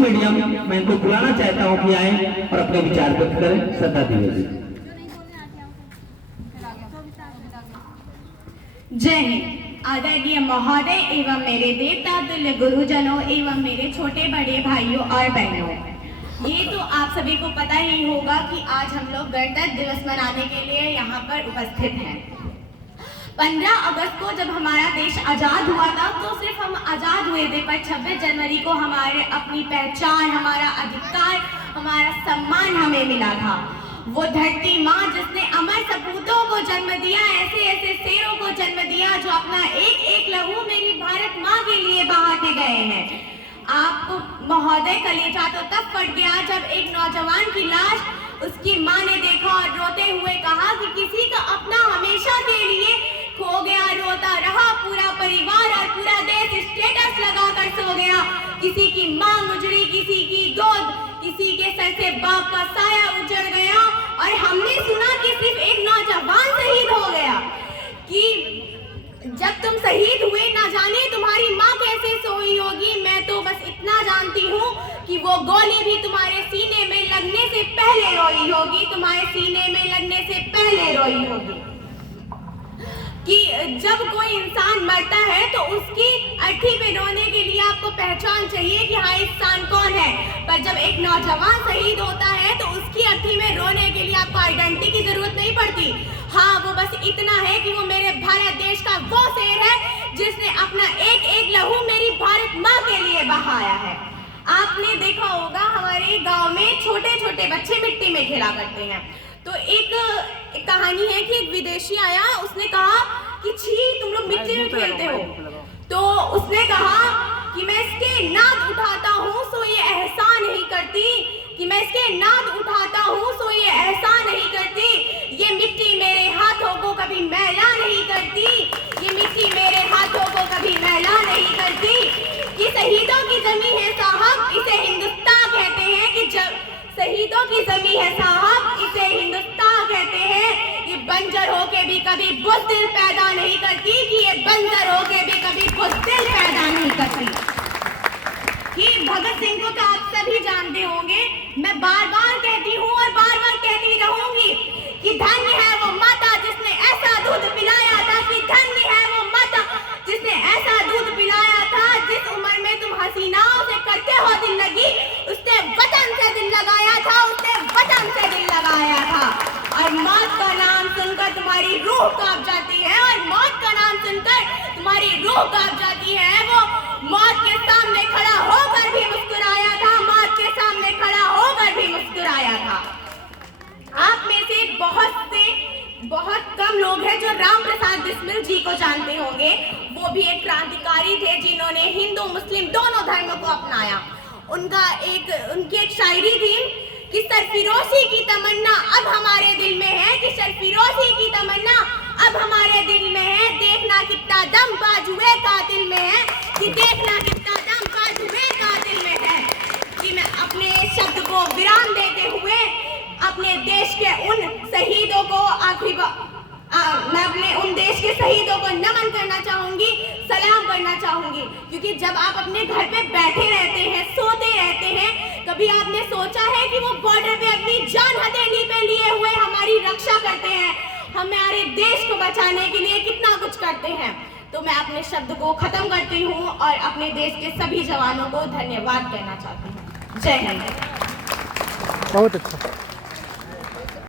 Medium मैं इनको बुलाना चाहता हूं कि आए और अपने विचार व्यक्त करें। श्रद्धा द्विवेदी। जय हिंद। आदरणीय महोदय एवं मेरे देवता तुल्य गुरुजनों एवं मेरे छोटे बड़े भाइयों और बहनों, ये तो आप सभी को पता ही होगा कि आज हम लोग गणतंत्र दिवस मनाने के लिए यहाँ पर उपस्थित हैं। 15 अगस्त को जब हमारा देश आजाद हुआ था तो सिर्फ हम आजाद हुए थे, पर 26 जनवरी को हमारे अपनी पहचान, हमारा अधिकार, हमारा सम्मान हमें मिला था। वो धरती माँ जिसने अमर सपूतों को जन्म दिया, ऐसे ऐसे शेरों को जन्म दिया जो अपना एक एक लहू मेरी भारत माँ के लिए बहा के गए हैं। आप महोदय कलेजा तो तब फट गया जब एक नौजवान की लाश उसकी माँ ने देखा और रोते हुए कहा कि किसी का अपना हमेशा के लिए खो गया। रोता रहा पूरा परिवार और पूरा देश स्टेटस लगाकर सो गया। किसी की माँ गुजरी, किसी की गोद, किसी के सर से बाप का साया उजड़ गया और हमने सुना कि सिर्फ एक नौजवान शहीद हो गया। कि जब तुम शहीद हुए ना जाने तुम्हारी माँ कैसे सोई होगी। मैं तो बस इतना जानती हूँ कि वो गोली भी तुम्हारे सीने में लगने से पहले रोई होगी, तुम्हारे सीने में लगने से पहले रोई होगी। कि जब कोई इंसान मरता है तो उसकी अर्थी पे रोने के लिए आपको पहचान चाहिए कि हाँ इंसान कौन है, पर जब एक नौजवान शहीद होता है तो उसकी अर्थी में रोने के लिए आपको आइडेंटिटी की जरूरत नहीं पड़ती। हाँ, वो बस इतना है कि वो मेरे भारत देश का वो शेर है जिसने अपना एक एक लहू मेरी भारत माँ के लिए बहाया है। आपने देखा होगा हमारे गांव में छोटे छोटे बच्चे मिट्टी में खेला करते हैं। तो एक कहानी है कि एक विदेशी आया, उसने कहा कि छी तुम लोग मिट्टी में खेलते हो। तो उसने कहा कि मैं इसके नाद उठाता हूँ सो ये एहसान नहीं करती, कि मैं इसके नाद उठाता हूँ सो ये एहसान नहीं करती। ये मिट्टी मेरे हाथों को कभी मैला नहीं करती, ये मिट्टी मेरे हाथों को कभी मैला नहीं करती। कि शहीदों की जमी है साहब, इसे हिंदुस्तान कहते हैं। कि जब शहीदों की जमी है साहब, इसे हिंदुस्तान कहते हैं। ये बंजर होके भी कभी बुज़दिल पैदा नहीं करती, कि ये बंजर होके भी कभी बुज़दिल पैदा नहीं करती। कि भगत सिंह को तो आप सभी जानते होंगे, मैं बार बार कहती हूँ और बार बार कहती रहूंगी कि धन्य है वो माता जिसने ऐसा दूध पिलाया था, कि धन्य है वो माता जिसने ऐसा दूध पिलाया था। जिस उम्र में तुम हसीनाओं से करते हो दिल लगी, उसने वतन से दिल लगाया था, उसने वतन से दिल लगाया था। और मौत का नाम सुनकर तुम्हारी रूह कांप जाती है, और मौत का नाम सुनकर तुम्हारी रूह कांप जाती है। वो मौत के सामने खड़ा होकर भी मुस्कुराया था, मौत के सामने खड़ा होकर भी मुस्कुराया था। आप में से बहुत कम लोग हैं जो राम प्रसाद बिस्मिल जी को जानते होंगे। वो भी एक क्रांतिकारी थे जिन्होंने हिंदू मुस्लिम दोनों धर्मों को अपनाया। उनकी एक शायरी थी कि सरफिरोशी की तमन्ना अब हमारे दिल में है, कि सरफिरोशी की तमन्ना अब हमारे दिल में है। देखना कितना दम बाजुए कातिल में है, कि देखना कितना दम बाजुए कातिल में है। कि मैं अपने शब्द को विराम देते हुए अपने देश के उन शहीदों को मैं अपने उन देश के शहीदों को नमन करना चाहूंगी, सलाम करना चाहूंगी। क्योंकि जब आप अपने घर पे बैठे रहते हैं, सोते रहते हैं, कभी आपने सोचा है कि वो बॉर्डर पे अपनी जान हथेली पे लिए हुए हमारी रक्षा करते हैं, हमारे देश को बचाने के लिए कितना कुछ करते हैं। तो मैं अपने शब्द को खत्म करती हूँ और अपने देश के सभी जवानों को धन्यवाद कहना चाहती हूँ। जय हिंद। बहुत अच्छा।